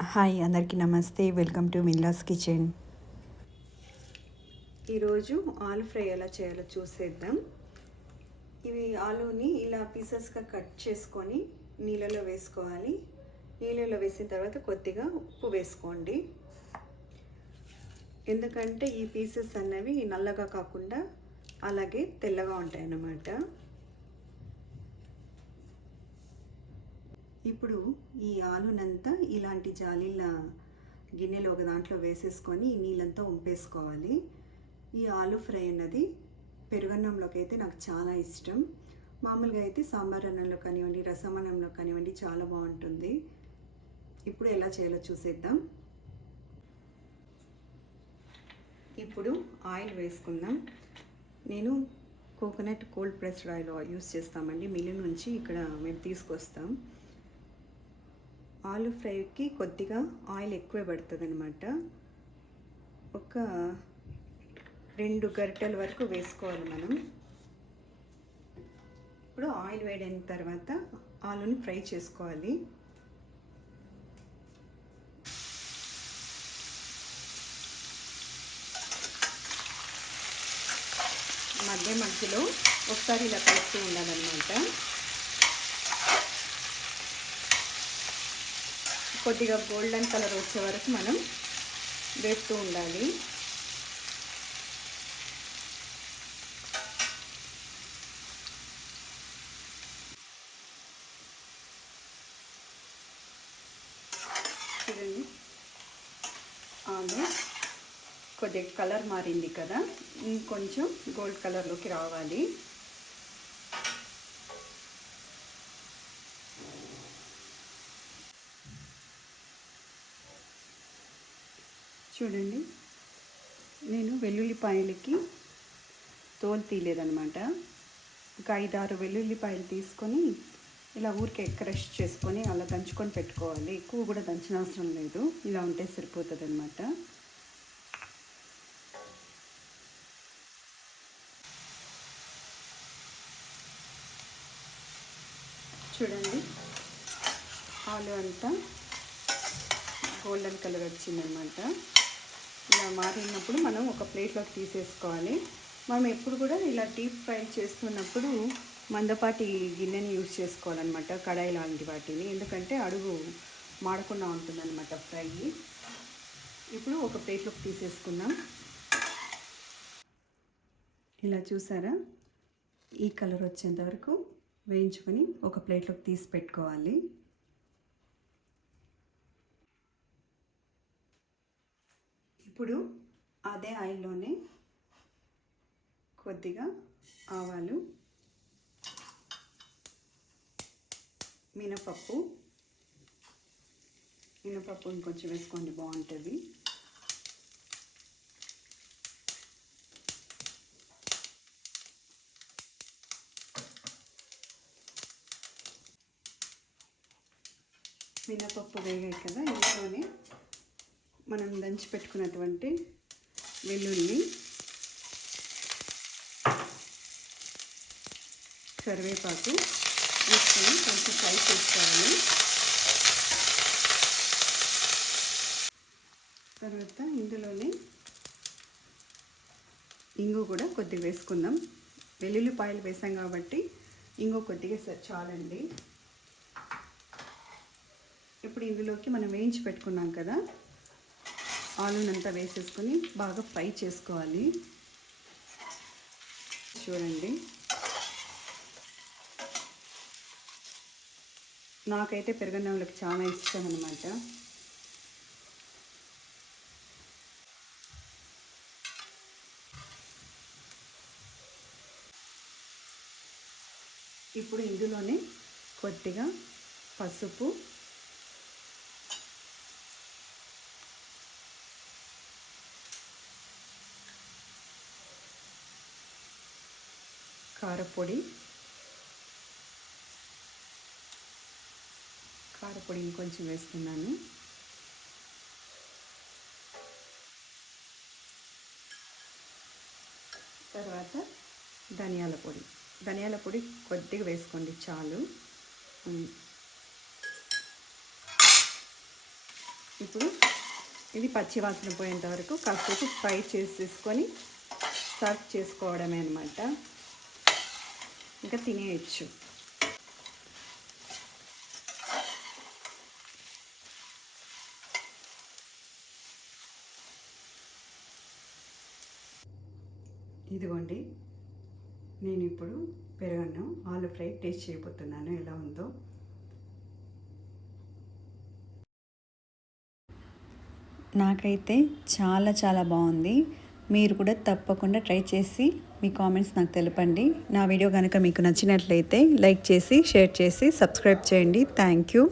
Hi అందరికీ నమస్తే. Welcome to Milla's kitchen. ఈరోజు ఆలు ఫ్రై ఎలా చేయాలో చూసేద్దాం. ఇవి ఆలుని ఇలా పీసెస్గా కట్ చేసుకొని నీళ్ళలో వేసుకోవాలి. నీళ్ళలో వేసిన తర్వాత కొద్దిగా ఉప్పు వేసుకోండి. ఎందుకంటే ఈ పీసెస్ అన్నవి నల్లగా కాకుండా అలాగే తెల్లగా ఉంటాయి అన్నమాట. ఇప్పుడు ఈ ఆలునంతా ఇలాంటి జాలీల గిన్నెలో ఒక దాంట్లో వేసేసుకొని నీళ్ళంతా వంపేసుకోవాలి. ఈ ఆలు ఫ్రై అన్నది పెరుగన్నంలోకి అయితే నాకు చాలా ఇష్టం. మామూలుగా అయితే సాంబార్ అన్నంలో కానివ్వండి, రసం అన్నంలో కానివ్వండి చాలా బాగుంటుంది. ఇప్పుడు ఎలా చేయాలో చూసేద్దాం. ఇప్పుడు ఆయిల్ వేసుకుందాం. నేను coconut cold pressed oil use చేస్తామండి. మిల్లు నుంచి ఇక్కడ మేము తీసుకొస్తాం. ఆలు ఫ్రైకి కొద్దిగా ఆయిల్ ఎక్కువ పడుతుంది అనమాట. ఒక 2 గరిటెల వరకు వేసుకోవాలి మనం. ఇప్పుడు ఆయిల్ వేడైన తర్వాత ఆలుని ఫ్రై చేసుకోవాలి. మధ్యలో ఒకసారి ఇలా కలుపుతూ ఉండాలన్నమాట. కొద్దిగా గోల్డెన్ కలర్ వచ్చే వరకు మనం వేస్తూ ఉండాలి. చూడండి, ఆలు కొద్దిగా కలర్ మారింది కదా, ఇంకొంచెం గోల్డ్ కలర్లోకి రావాలి. చూడండి, నేను వెల్లుల్లిపాయలకి తోలు తీయలేదనమాట. ఒక 5-6 వెల్లుల్లిపాయలు తీసుకొని ఇలా ఊరికే క్రష్ చేసుకొని అలా దంచుకొని పెట్టుకోవాలి. ఎక్కువ కూడా దంచిన అవసరం లేదు, ఇలా ఉంటే సరిపోతుంది అనమాట. చూడండి, ఆలు అంతా గోల్డెన్ కలర్ వచ్చిందనమాట. ఇలా మారినప్పుడు మనం ఒక ప్లేట్లోకి తీసేసుకోవాలి. మనం ఎప్పుడు కూడా ఇలా డీప్ ఫ్రై చేస్తున్నప్పుడు మందపాటి గిన్నెని యూజ్ చేసుకోవాలన్నమాట, కడాయి లాంటి వాటిని. ఎందుకంటే అడుగు మాడకుండా ఉంటుందన్నమాట ఫ్రై. ఇప్పుడు ఒక ప్లేట్లోకి తీసేసుకుందాం. ఇలా చూసారా, ఈ కలర్ వచ్చేంత వరకు వేయించుకొని ఒక ప్లేట్లోకి తీసి పెట్టుకోవాలి. ఇప్పుడు అదే ఆయిల్లోనే కొద్దిగా ఆవాలు, మినపప్పు ఇంకొంచెం వేసుకోండి, బాగుంటుంది. మినపప్పు వేగాయి కదా, ఇందులోనే మనం దంచి పెట్టుకున్నటువంటి వెల్లుల్లి, కరివేపాకు వేసుకొని కొంచెం ఫ్రై చేసుకోవాలి. తర్వాత ఇందులోనే ఇంగు కూడా కొద్దిగా వేసుకుందాం. వెల్లుల్లిపాయలు వేసాం కాబట్టి ఇంగు కొద్దిగా చాలండి. ఇప్పుడు ఇందులోకి మనం వేయించి పెట్టుకున్నాం కదా, ఆలునంతా వేసేసుకొని బాగా ఫ్రై చేసుకోవాలి. చూడండి, నాకైతే పెరుగన్నంలోకి చాలా ఇష్టం అన్నమాట. ఇప్పుడు ఇందులోనే కొద్దిగా పసుపు, కారపొడి ఇంకొంచెం వేస్తున్నాను. తర్వాత ధనియాల పొడి కొద్దిగా వేసుకోండి, చాలు. ఇప్పుడు ఇది పచ్చి వాసన పోయేంత వరకు కాసేపు ఫ్రై చేసేసుకొని సర్వ్ చేసుకోవడమే అనమాట. ఇంకా తినేయచ్చు. ఇదిగోండి, నేను ఇప్పుడు పెరుగన్నం ఆలు ఫ్రై టేస్ట్ చేయబోతున్నాను ఎలా ఉందో. నాకైతే చాలా చాలా బాగుంది. మీరు కూడా తప్పకుండా ట్రై చేసి మీ కామెంట్స్ నాకు తెలపండి. నా వీడియో కనుక మీకు నచ్చినట్లయితే లైక్ చేసి, షేర్ చేసి, సబ్స్క్రైబ్ చేయండి. Thank you.